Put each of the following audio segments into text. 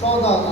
14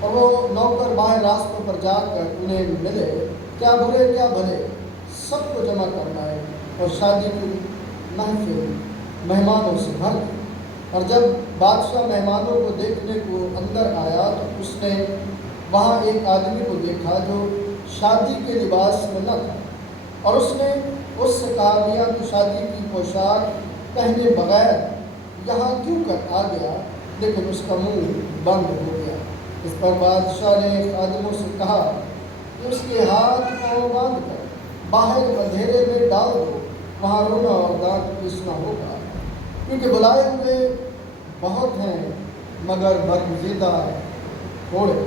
اور وہ نوکر باہر راستوں پر جا کر انہیں ملے، کیا برے کیا بھلے سب کو جمع کرنا ہے، اور شادی کی محفل مہمانوں سے بھر گئی۔ اور جب بادشاہ مہمانوں کو دیکھنے کو اندر آیا تو اس نے وہاں ایک آدمی کو دیکھا جو شادی کے لباس میں نہ تھا، اور اس نے اس سے کہا، میاں تو شادی کی پوشاک پہنے بغیر یہاں کیوں کر آ گیا؟ لیکن اس کا منہ بند ہو گیا۔ اس پر بادشاہ نے خادموں سے کہا کہ اس کے ہاتھ پاؤں باندھ کر باہر اندھیرے میں ڈال دو، وہاں رونا اور دانت پیسنا ہوگا، کیونکہ بلائے ہوئے بہت ہیں مگر برگزیدہ تھوڑے۔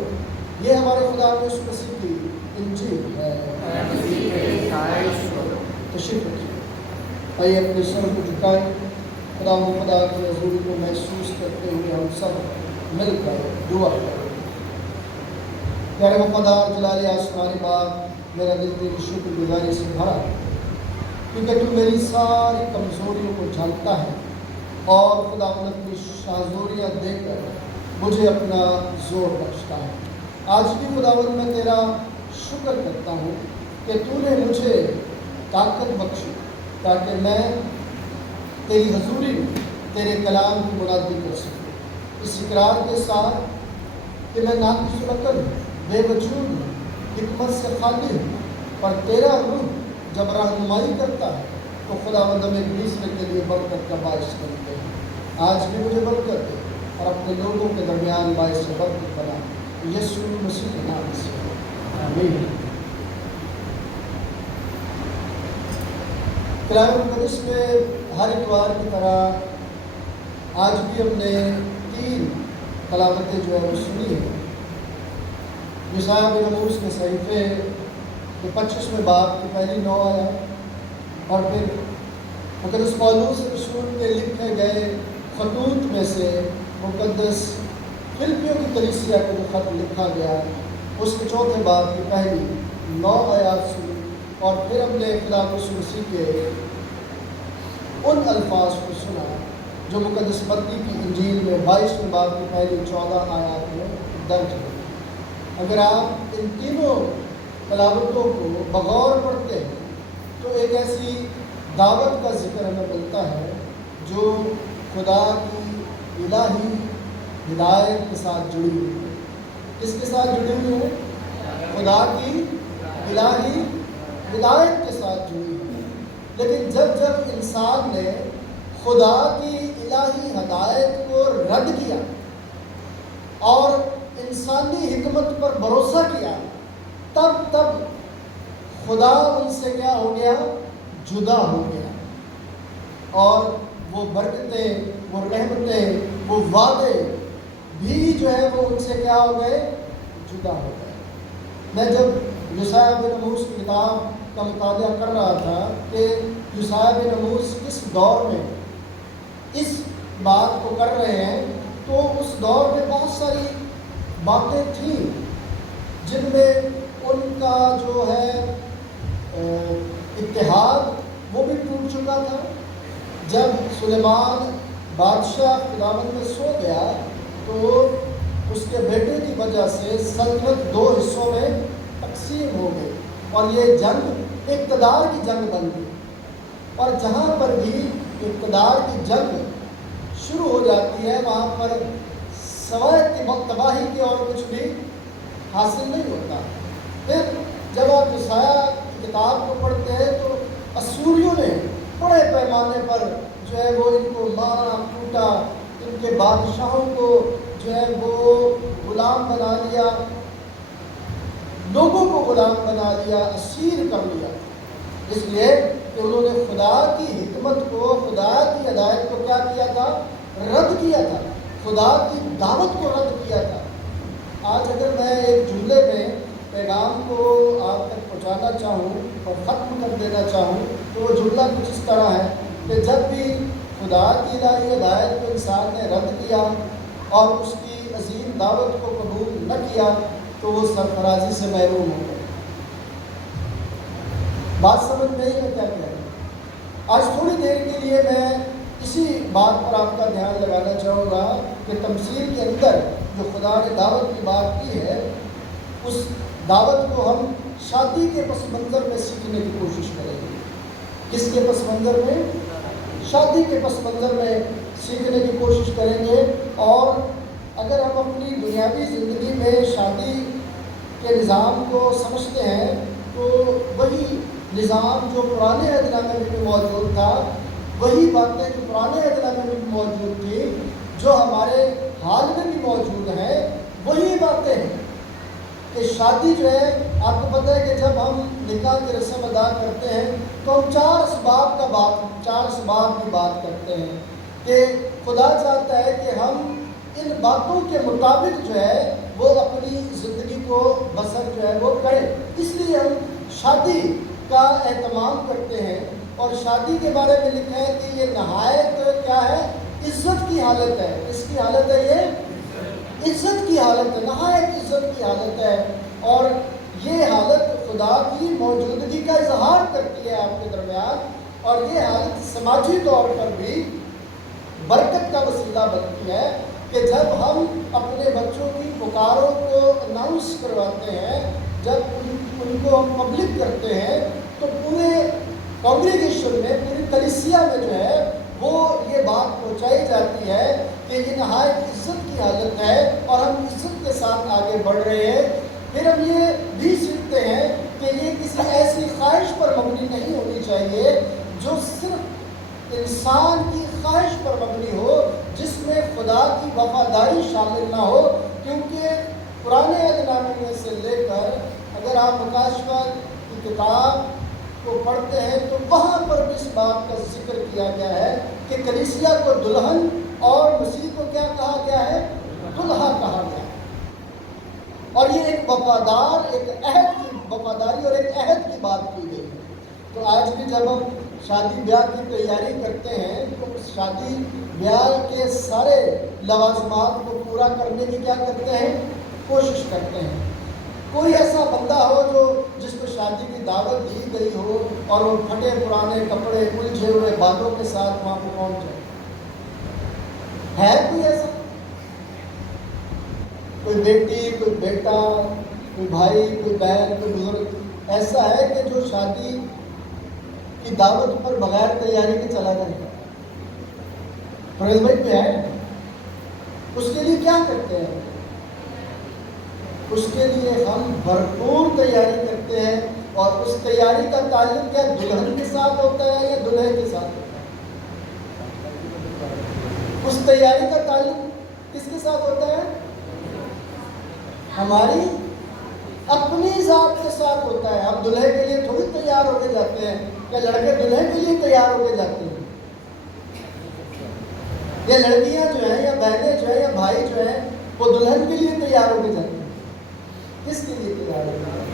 یہ ہمارے خدا یسوع مسیح کی انجیل ہے۔ تشریف رکھیے، آئیے اپنے سر کو جھکائیں، خدا کے حضور کو محسوس کرتے ہوئے ہم سب مل کر دعا کریں۔ پیارے وفادار جلال آسمانی باپ، میرا دل تیری شکر گزاری سے بھرا ہے، کیونکہ تو میری ساری کمزوریوں کو جانتا ہے اور خدا اپنی شاذوریاں دے کر مجھے اپنا زور بخشتا ہے۔ آج بھی خداوند میں تیرا شکر کرتا ہوں کہ تو نے مجھے طاقت بخشی تاکہ میں تیری حضوری میں تیرے کلام کی منادی کر سکوں، اس اقرار کے ساتھ کہ میں ناقص العقل ہوں، بے وجود ہوں، حکمت سے خالی ہوں، پر تیرا روح جب رہنمائی کرتا ہے تو خداوند ہم ایک دوسرے کے لیے برکت کا باعث بنتے ہیں۔ آج بھی مجھے برکت دے اور اپنے لوگوں کے درمیان باعث برکت بنا، یسوع مسیح کے نام سے آمین۔ کلام مقدس میں ہر اتوار کی طرح آج بھی ہم نے 3 تلاوتیں جو ہے وہ سنی ہیں۔ یسایہ بن آموز کے صحیفے کے 25ویں باب کی پہلی 9 آیات، اور پھر مقدس پولس رسول کے لکھے گئے خطوط میں سے مقدس فلپیوں کی کلیسیا کو جو خط لکھا گیا اس کے 4 باب کی پہلی 9 آیات سنی، اور پھر ہم نے خدا یسوع مسیح کے ان الفاظ کو سنا جو مقدس متی کی انجیل میں 22ویں باب کی پہلی 14 آیات میں درج ہے۔ اگر آپ ان تینوں تلاوتوں کو بغور پڑھتے ہیں تو ایک ایسی دعوت کا ذکر ہمیں ملتا ہے جو خدا کی الہی ہدایت کے ساتھ جڑی ہوئی ہے۔ کس کے ساتھ جڑی ہوئی ہے؟ خدا کی الہی ہدایت کے ساتھ جڑی ہوئی ہے۔ لیکن جب انسان نے خدا کی الہی ہدایت کو رد کیا اور انسانی حکمت پر بھروسہ کیا، تب خدا ان سے کیا ہو گیا؟ جدا ہو گیا، اور وہ برکتیں، وہ رحمتیں، وہ وعدے بھی جو ہے وہ ان سے کیا ہو گئے؟ جدا ہو گئے۔ میں جب یسایہ بن آموز کی کتاب کا مطالعہ کر رہا تھا کہ یسایہ بن آموز کس دور میں اس بات کو کر رہے ہیں، تو اس دور میں بہت ساری باتیں تھیں جن میں ان کا جو ہے اتحاد وہ بھی ٹوٹ چکا تھا۔ جب سلیمان بادشاہ خداوند میں سو گیا تو اس کے بیٹے کی وجہ سے سلطنت 2 حصوں میں تقسیم ہو گئی، اور یہ جنگ اقتدار کی جنگ بن گئی، اور جہاں پر بھی اقتدار کی جنگ شروع ہو جاتی ہے وہاں پر سوائے تباہی کے اور کچھ بھی حاصل نہیں ہوتا۔ پھر جب آپ یسایہ کی کتاب کو پڑھتے ہیں تو اسوریوں نے بڑے پیمانے پر جو ہے وہ ان کو مارا کوٹا، ان کے بادشاہوں کو جو ہے وہ غلام بنا لیا، لوگوں کو غلام بنا لیا، اسیر کر لیا، اس لیے کہ انہوں نے خدا کی حکمت کو، خدا کی ہدایت کو کیا کیا تھا؟ رد کیا تھا، خدا کی دعوت کو رد کیا تھا۔ آج اگر میں ایک جملے میں پیغام کو آپ تک پہنچانا چاہوں اور ختم کر دینا چاہوں تو وہ جملہ کچھ اس طرح ہے کہ جب بھی خدا کی الہی ہدایت کو انسان نے رد کیا اور اس کی عظیم دعوت کو قبول نہ کیا تو وہ سرفرازی سے محروم ہو گئے۔ بات سمجھ میں ہی میں کیا کہہ رہا ہوں؟ آج تھوڑی دیر کے لیے میں اسی بات پر آپ کا دھیان لگانا چاہوں گا کہ تمثیل کے اندر جو خدا نے دعوت کی بات کی ہے، اس دعوت کو ہم شادی کے پس منظر میں سیکھنے کی کوشش کریں گے۔ کس کے پس منظر میں؟ شادی کے پس منظر میں سیکھنے کی کوشش کریں گے۔ اور اگر ہم اپنی دنیاوی زندگی میں شادی کے نظام کو سمجھتے ہیں تو وہی نظام جو پرانے عہد نامے میں بھی موجود تھا، وہی باتیں جو پرانے عہد نامے میں بھی موجود تھی، جو ہمارے حال میں بھی موجود ہیں، وہی باتیں ہیں کہ شادی جو ہے، آپ کو پتہ ہے کہ جب ہم نکاح کی رسم ادا کرتے ہیں تو ہم چار اسباب کی بات کرتے ہیں کہ خدا چاہتا ہے کہ ہم ان باتوں کے مطابق جو ہے وہ اپنی زندگی کو بسر جو ہے وہ کریں۔ اس لیے ہم شادی کا اہتمام کرتے ہیں، اور شادی کے بارے میں لکھا ہے کہ یہ نہایت کیا ہے؟ عزت کی حالت ہے۔ اس کی حالت ہے، یہ عزت کی حالت ہے، نہایت عزت کی حالت ہے، اور یہ حالت خدا کی موجودگی کا اظہار کرتی ہے آپ کے درمیان، اور یہ حالت سماجی طور پر بھی برکت کا وسیلہ بنتی ہے کہ جب ہم اپنے بچوں کی پکاروں کو اناؤنس کرواتے ہیں، جب ان کو ہم پبلک کرتے ہیں، تو پورے کانگریگیشن میں، پوری کلیسیا میں جو ہے وہ یہ بات پہنچائی جاتی ہے کہ یہ نہایت عزت کی حالت ہے اور ہم عزت کے ساتھ آگے بڑھ رہے ہیں۔ پھر ہم یہ بھی سیکھتے ہیں کہ یہ کسی ایسی خواہش پر مبنی نہیں ہونی چاہیے جو صرف انسان کی خواہش پر مبنی ہو، جس میں خدا کی وفاداری شامل نہ ہو، کیونکہ پرانے عہد نامے میں سے لے کر اگر آپ مکاشفہ کی کتاب کو پڑھتے ہیں تو وہاں پر بھی اس بات کا ذکر کیا گیا ہے کہ کلیسیا کو دلہن اور مسیح کو کیا کہا گیا ہے؟ دلہا کہا گیا ہے۔ اور یہ ایک وفاداری اور ایک عہد کی بات کی گئی ہے۔ تو آج بھی جب ہم شادی بیاہ کی تیاری کرتے ہیں تو شادی بیاہ کے سارے لوازمات کو پورا کرنے کی کیا کرتے ہیں؟ کوشش کرتے ہیں۔ کوئی ایسا بندہ ہو جس کو شادی کی دعوت دی گئی ہو اور وہ پھٹے پرانے کپڑے، الجھے ہوئے بالوں کے ساتھ وہاں پہ پہنچ جائے؟ ہے کوئی ایسا؟ کوئی بیٹی، کوئی بیٹا، کوئی بھائی، کوئی بہن، کوئی بزرگ ایسا ہے کہ جو شادی کی دعوت پر بغیر تیاری کے چلا جائے؟ پرویز بھائی پہ ہے؟ اس کے لیے کیا کرتے ہیں؟ اس کے لیے ہم بھرپور تیاری کرتے ہیں، اور اس تیاری کا تعلق کیا دلہن کے ساتھ ہوتا ہے یا دلہے کے ساتھ ہوتا ہے؟ اس تیاری کا تعلق کس کے ساتھ ہوتا ہے؟ ہماری اپنی ذات کے ساتھ ہوتا ہے۔ ہم دلہے کے لیے تھوڑی تیار ہو کے جاتے ہیں، یا لڑکے دلہے کے لیے تیار ہو کے جاتے ہیں، یا لڑکیاں جو ہیں یا بہنیں جو ہیں یا بھائی جو ہیں وہ دلہن کے لیے تیار ہو کے جاتے ہیں؟ کس کے لیے تیار ہو کے جاتے ہیں؟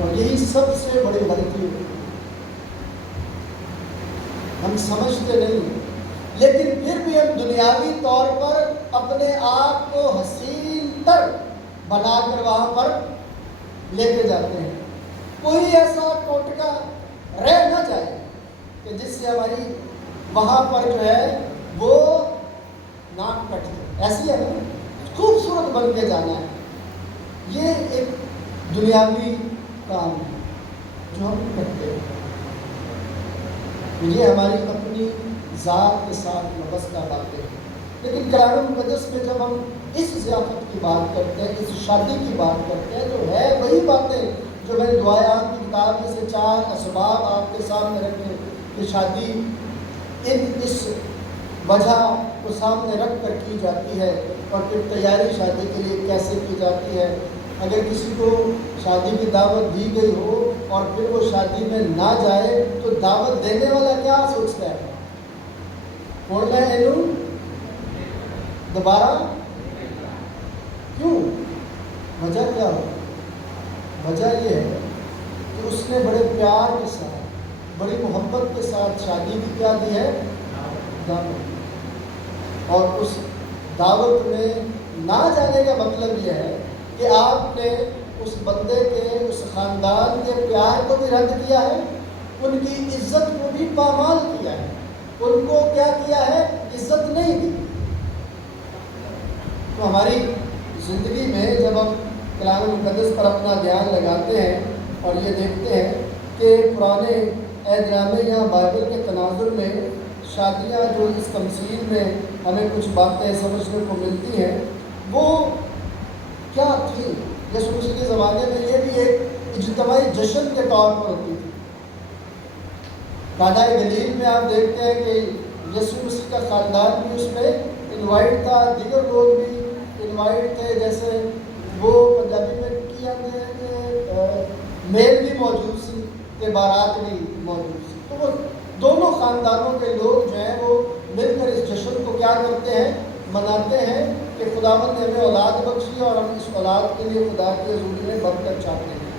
اور یہی سب سے بڑی غلطی ہے، ہم سمجھتے نہیں، لیکن پھر بھی ہم دنیاوی طور پر اپنے آپ کو حسین تر بنا کر وہاں پر لے کے جاتے ہیں۔ کوئی ایسا ٹوٹکا رہ نہ جائے کہ جس سے ہماری وہاں پر جو ہے وہ ناک کٹ جائے۔ ایسی ہے نا، خوبصورت بن کے جانا ہے۔ یہ ایک دنیاوی کام ہے جو ہم کرتے ہیں، یہ ہماری اپنی ذات کے ساتھ وابستہ باتیں ہیں۔ لیکن کلام مقدس میں جب ہم اس ضیافت کی بات کرتے ہیں، اس شادی کی بات کرتے ہیں، تو ہے وہی باتیں جو میں نے دعایات کی کتاب میں سے 4 اسباب آپ کے سامنے رکھے کہ شادی اس وجہ کو سامنے رکھ کر کی جاتی ہے، اور پھر تیاری شادی کے لیے کیسے کی جاتی ہے۔ اگر کسی کو شادی کی دعوت دی گئی ہو اور پھر وہ شادی میں نہ جائے تو دعوت دینے والا کیا سوچتا ہے؟ بولنا ہے دوبارہ کیوں؟ وجہ کیا ہو؟ وجہ یہ ہے کہ اس نے بڑے پیار کے ساتھ، بڑی محبت کے ساتھ شادی کی کیا دی ہے؟ دعوت۔ اور اس دعوت میں نہ جانے کا مطلب یہ ہے کہ آپ نے اس بندے کے، اس خاندان کے پیار کو بھی رد کیا ہے، ان کی عزت کو بھی پامال کیا ہے، ان کو کیا کیا ہے؟ عزت نہیں دی۔ تو ہماری زندگی میں جب ہم کلام مقدس پر اپنا دھیان لگاتے ہیں اور یہ دیکھتے ہیں کہ پرانے عہد نامے یا بائبل کے تناظر میں شادیاں جو اس تمثیل میں ہمیں کچھ باتیں سمجھنے کو ملتی ہیں وہ کیا تھی. یسوع مسیح کے زمانے میں یہ بھی ایک اجتماعی جشن کے طور پر ہوتی تھی. قادہ گلیل میں آپ دیکھتے ہیں کہ یسوع مسیح کا خاندان بھی اس میں انوائٹ تھا, دیگر لوگ بھی انوائٹ تھے, جیسے وہ پنجابی میں کیا میل بھی موجود سی کہ بارات بھی موجود سی. تو وہ دونوں خاندانوں کے لوگ جو ہیں وہ مل کر اس جشن کو کیا کرتے ہیں, مناتے ہیں کہ خداوند نے ہمیں اولاد بخشی اور ہم اس اولاد کے لیے خدا کی حضوری میں برکت چاہتے ہیں.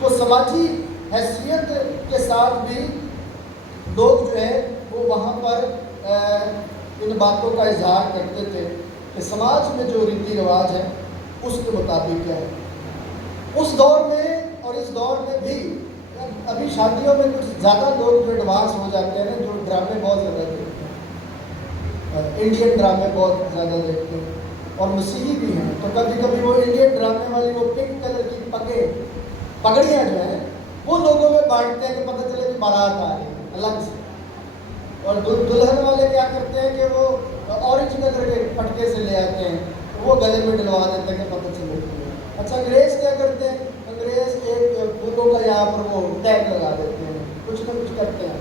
تو سماجی حیثیت کے ساتھ بھی لوگ جو ہے وہ وہاں پر ان باتوں کا اظہار کرتے تھے کہ سماج میں جو ریتی رواج ہے اس کے مطابق کیا ہے. اس دور میں اور اس دور میں بھی ابھی شادیوں میں کچھ زیادہ لوگ جو ایڈوانس ہو جاتے ہیں, جو ڈرامے بہت زیادہ دیکھتے ہیں, انڈین ڈرامے بہت زیادہ دیکھتے ہیں اور مسیحی بھی ہیں. تو کبھی کبھی وہ انڈین ڈرامے والی وہ پنک کلر کی پگڑیاں جو ہیں وہ لوگوں میں بانٹتے ہیں کہ پتہ چلے کہ بارات آ رہی ہے الگ سے. اور دلہن والے کیا کرتے ہیں کہ وہ اورنج کلر کے پٹکے سے لے آتے ہیں, وہ گلے میں ڈلوا دیتے ہیں کہ پتہ چلے. اچھا انگریز کیا کرتے ہیں, انگریز ایک پھولوں کا یہاں پر وہ ٹیگ لگا دیتے ہیں, کچھ نہ کچھ کرتے ہیں,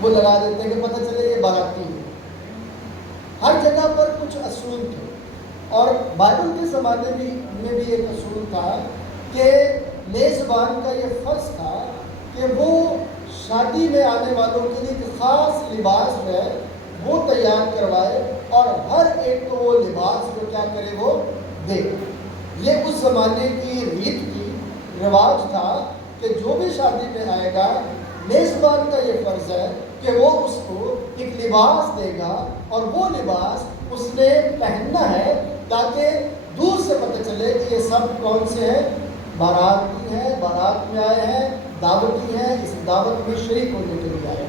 وہ لگا دیتے ہیں کہ پتہ چلے یہ باراتی ہے. ہر جگہ پر کچھ اصول تھے اور بائبل کے زمانے میں بھی ایک اصول تھا کہ میزبان کا یہ فرض تھا کہ وہ شادی میں آنے والوں کے لیے ایک خاص لباس جو ہے وہ تیار کروائے اور ہر ایک کو وہ لباس جو کیا کرے وہ دے. یہ اس زمانے کی ریت کی رواج تھا کہ جو بھی شادی میں آئے گا میزبان کا یہ فرض ہے کہ وہ اس کو ایک لباس دے گا اور وہ لباس اس نے پہننا ہے تاکہ دور سے پتہ چلے کہ یہ سب کون سے ہیں, باراتی ہیں, بارات میں آئے ہیں, دعوتی ہیں, اس دعوت میں شریک ہونے کے لیے آئے ہیں.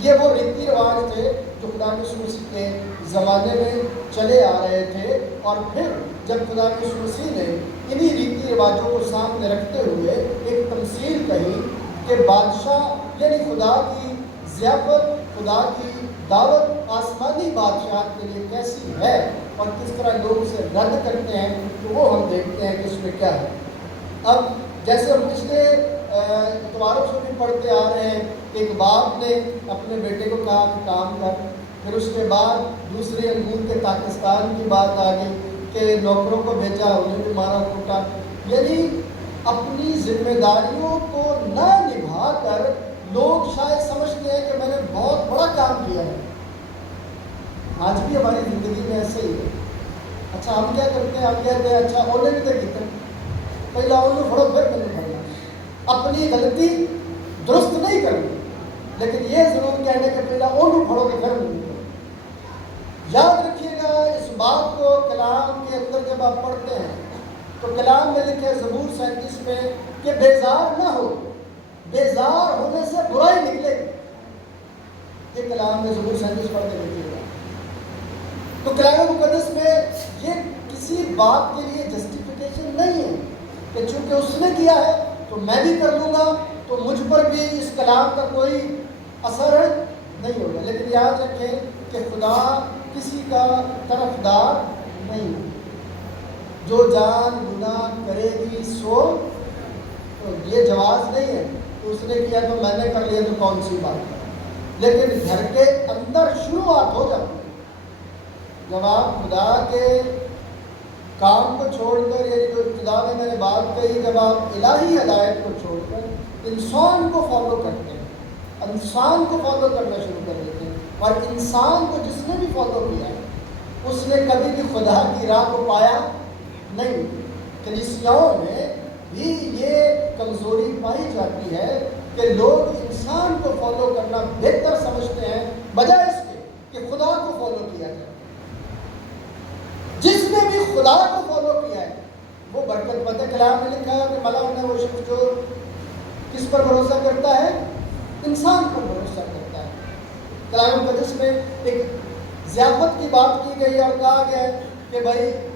یہ وہ ریتی رواج تھے جو خدا یسوع مسیح کے زمانے میں چلے آ رہے تھے. اور پھر جب خدا یسوع مسیح نے انہی ریتی رواجوں کو سامنے رکھتے ہوئے ایک تمثیل کہی کہ بادشاہ یعنی خدا کی ضیافت, خدا کی دعوت آسمانی بادشاہت کے لیے کیسی ہے اور کس طرح لوگ اسے رد کرتے ہیں, تو وہ ہم دیکھتے ہیں کہ اس میں کیا ہے. اب جیسے ہم پچھلے اتواروں سے بھی پڑھتے آ رہے ہیں کہ ایک باپ نے اپنے بیٹے کو کہا کہ کام کر, پھر اس کے بعد دوسرے انگور کے پاکستان کی بات آ گئی کہ نوکروں کو بھیجا, انہیں بھی مارا کوٹا. یعنی اپنی ذمہ داریوں کو نہ نبھا کر لوگ شاید سمجھتے ہیں کہ میں نے بہت بڑا کام کیا ہے. آج بھی ہماری زندگی میں ایسے ہی ہے. اچھا ہم کیا کرتے ہیں, ہم کہتے ہیں اچھا اونے بھی تو کتنے پہلا انہوں پڑھو پھر میں نے پڑھنا. اپنی غلطی درست نہیں کرنی, لیکن یہ ضرور کہنے کہ پہلا انہوں پڑھو کہ پھر میں. یاد رکھیے گا اس بات کو کلام کے اندر جب آپ پڑھتے ہیں تو کلام میں لکھے زبور 37 میں کہ بیزار نہ ہو, بیزار ہونے سے برائی نکلے گی. یہ کلام میں زبور 37 پڑھ کے دیکھیے گا. تو کلام مقدس میں یہ کسی بات کے لیے جسٹیفیکیشن نہیں ہے کہ چونکہ اس نے کیا ہے تو میں بھی کر لوں گا تو مجھ پر بھی اس کلام کا کوئی اثر نہیں ہوگا. لیکن یاد رکھیں کہ خدا کسی کا طرفدار نہیں ہے. جو جان گناہ کرے گی سو, تو یہ جواز نہیں ہے کہ اس نے کیا تو میں نے کر لیا تو کون سی بات ہے. لیکن گھر کے اندر شروعات ہو جاتی ہے جب آپ خدا کے کام کو چھوڑ کر, یعنی جو ابتدا میں نے بات کہی, جب آپ الہی ہدایت کو چھوڑ کر انسان کو فالو کرتے ہیں, انسان کو فالو کرنا شروع کر دیتے ہیں. اور انسان کو جس نے بھی فالو کیا ہے اس نے کبھی بھی خدا کی راہ کو پایا نہیں. کلیسیاؤں میں بھی یہ کمزوری پائی جاتی ہے کہ لوگ انسان کو فالو کرنا بہتر سمجھتے ہیں بجائے اس کے کہ خدا کو فالو کیا جائے. جس نے بھی خدا کو فالو کیا ہے وہ برکت پاتا ہے. کلام میں لکھا ہے کہ ملعون ہے وہ شخص جو کس پر بھروسہ کرتا ہے, انسان پر بھروسہ کرتا ہے. کلام مقدس میں ایک ضیافت کی بات کی گئی اور کہا گیا ہے کہ بھائی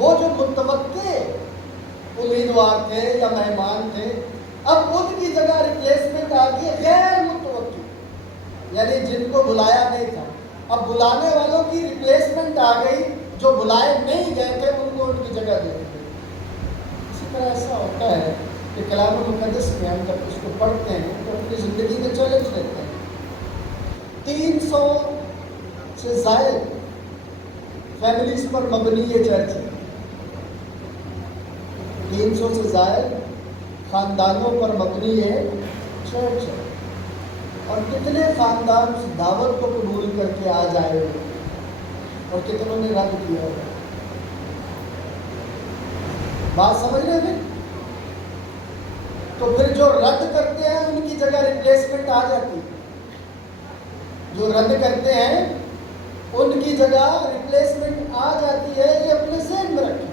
وہ جو متوقع امیدوار تھے یا مہمان تھے، اب ان کی جگہ ریپلیسمنٹ آ گئی غیر متوقع، یعنی جن کو بلایا نہیں تھا، اب بلانے والوں کی ریپلیسمنٹ آ گئی، جو بلائے نہیں گئے تھے ان کو ان کی جگہ دے دی گئی۔ اسی طرح ایسا ہوتا ہے کہ کلام مقدس میں ہم جب اس کو پڑھتے ہیں تو اپنی زندگی میں چیلنج لیتے ہیں۔ 300 سے زائد فیملیز پر مبنی یہ چرچ ہے، 300 سے زائد خاندانوں پر مبنی یہ چرچ ہے، اور کتنے خاندان اس دعوت کو قبول کر کے آ جائے ہوئے اور کتنوں نے رد کیا ہوگا۔ بات سمجھ رہے ہیں؟ تو پھر جو رد کرتے ہیں ان کی جگہ ریپلیسمنٹ آ جاتی ہے، جو رد کرتے ہیں ان کی جگہ ریپلیسمنٹ آ جاتی ہے۔ یہ اپنے ذہن میں رکھیں۔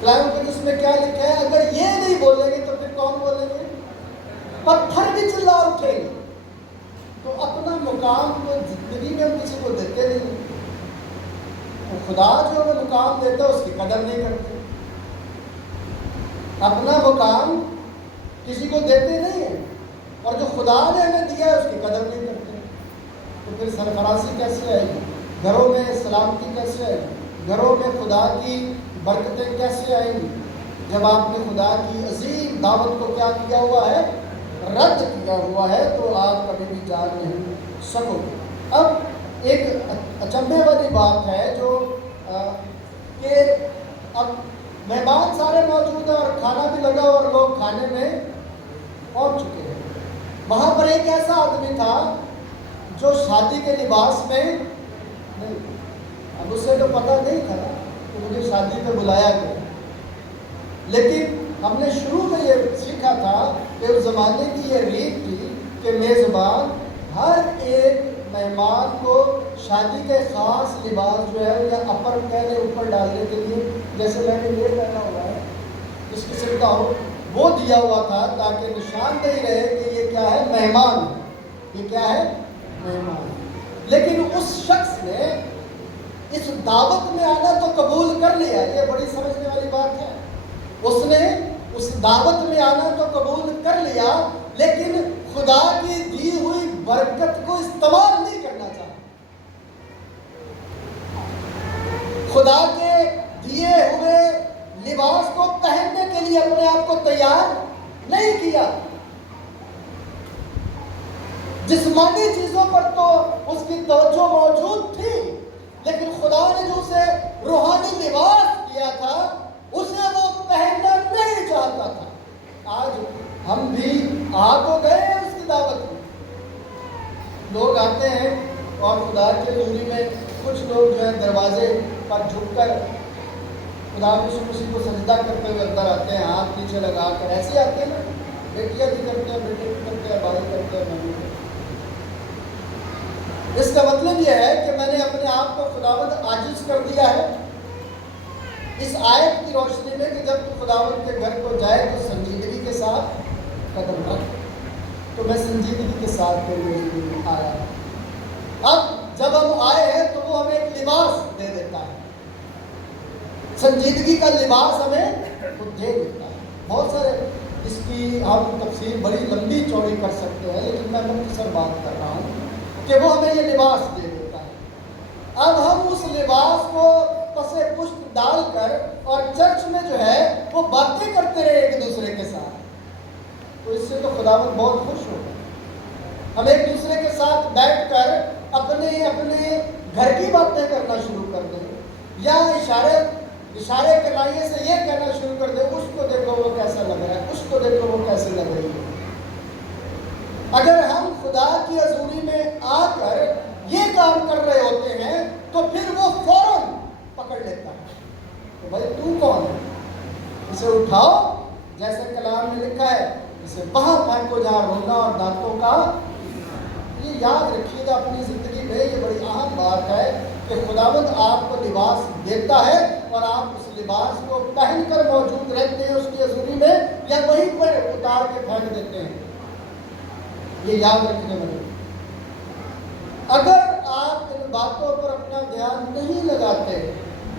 کلام مقدس میں کیا لکھا ہے؟ اگر یہ نہیں بولیں گے تو پھر کون بولیں گے؟ پتھر بھی چلا اٹھیں گے۔ تو اپنا مقام تو زندگی میں ہم کسی کو دیتے نہیں، تو خدا جو ہمیں مقام دیتا ہے اس کی قدر نہیں کرتے، اپنا مقام کسی کو دیتے نہیں ہیں، اور جو خدا نے ہمیں دیا ہے اس کی قدر نہیں کرتے، تو پھر سرفرازی کیسے آئے گی؟ گھروں میں سلامتی کیسے آئے گی؟ گھروں میں خدا کی برکتیں کیسے آئیں گی جب آپ نے خدا کی عظیم دعوت کو کیا کیا ہوا ہے؟ رد کیا ہوا ہے، تو آپ کبھی بھی جان نہیں سکو گے۔ اب ایک اچنبھے والی بات ہے جو کہ اب مہمان سارے موجود ہیں اور کھانا بھی لگا اور لوگ کھانے میں پہنچ چکے ہیں۔ وہاں پر ایک ایسا آدمی تھا جو شادی کے لباس میں نہیں، اب اسے تو پتہ نہیں تھا کہ مجھے شادی پہ بلایا گیا، لیکن ہم نے شروع میں یہ سیکھا تھا کہ اس زمانے کی یہ ریت تھی کہ میزبان ہر ایک مہمان کو شادی کے خاص لباس جو ہے یا اپر پہلے اوپر ڈالنے کے لیے، جیسے میں نے یہ پہنا ہوا ہے اس قسم کا ہو، وہ دیا ہوا تھا تاکہ نشاندہی رہے کہ یہ کیا ہے؟ مہمان ہے۔ یہ کیا ہے؟ مہمان۔ لیکن اس شخص نے اس دعوت میں آنا تو قبول کر لیا، یہ بڑی سمجھنے والی بات ہے۔ اس نے اس دعوت میں آنا تو قبول کر لیا، لیکن خدا کی دی ہوئی برکت کو استعمال نہیں کرنا چاہا، خدا کے دیے ہوئے لباس کو پہننے کے لیے اپنے آپ کو تیار نہیں کیا۔ جسمانی چیزوں پر تو اس کی توجہ موجود تھی، لیکن خدا نے جو اسے روحانی لباس دیا تھا اسے وہ پہننا نہیں چاہتا تھا۔ آج ہم بھی آ تو گئے اس کی دعوت میں، لوگ آتے ہیں اور خدا کے حضوری میں کچھ لوگ جو ہے دروازے پر جھک کر خدا مسیح کو سجدہ کرتے ہوئے اندر آتے ہیں، ہاتھ نیچے لگا کر ایسے آتے ہیں نا، بیٹیاں بھی کرتے ہیں، بیٹے بھی کرتے ہیں، بھائی کرتے ہیں، ممی کرتے ہیں۔ اس کا مطلب یہ ہے کہ میں نے اپنے آپ کو خداوند عاجز کر دیا ہے اس آیت کی روشنی میں کہ جب تو خداوند کے گھر کو جائے تو سنجیدگی کے ساتھ قدم رکھ، تو میں سنجیدگی کے ساتھ پھر آیا۔ اب جب ہم آئے ہیں تو وہ ہمیں ایک لباس دے دیتا ہے، سنجیدگی کا لباس ہمیں خود دے دیتا ہے۔ بہت سارے اس کی ہم تفصیل بڑی لمبی چوڑی کر سکتے ہیں، لیکن میں مختصر بات کر رہا ہوں کہ وہ ہمیں یہ لباس دے دیتا ہے۔ اب ہم اس لباس کو پسے پشت ڈال کر اور چرچ میں جو ہے وہ باتیں کرتے رہے ایک دوسرے کے ساتھ، تو اس سے تو خداوند بہت خوش ہوگا۔ ہم ایک دوسرے کے ساتھ بیٹھ کر اپنے گھر کی باتیں کرنا شروع کر دیں، یا اشارے کے لائے سے یہ کہنا شروع کر دیں، اس کو دیکھو وہ کیسا لگ رہا ہے، اس کو دیکھو وہ کیسے لگ رہی ہے۔ اگر ہم خدا کی حضوری میں آ کر یہ کام کر رہے ہوتے ہیں تو پھر وہ فوراً پکڑ لیتا ہے تو بھائی تو کون ہے؟ اسے اٹھاؤ، جیسے کلام میں لکھا ہے، اسے وہاں پھینکو جہاں رونا اور دانتوں کا۔ یہ یاد رکھیے گا اپنی زندگی میں، یہ بڑی اہم بات ہے کہ خداوند آپ کو لباس دیتا ہے اور آپ اس لباس کو پہن کر موجود رہتے ہیں اس کی حضوری میں، یا وہیں پر اتار کے پھینک دیتے ہیں۔ یہ یاد رکھنے والے، اگر آپ ان باتوں پر اپنا دھیان نہیں لگاتے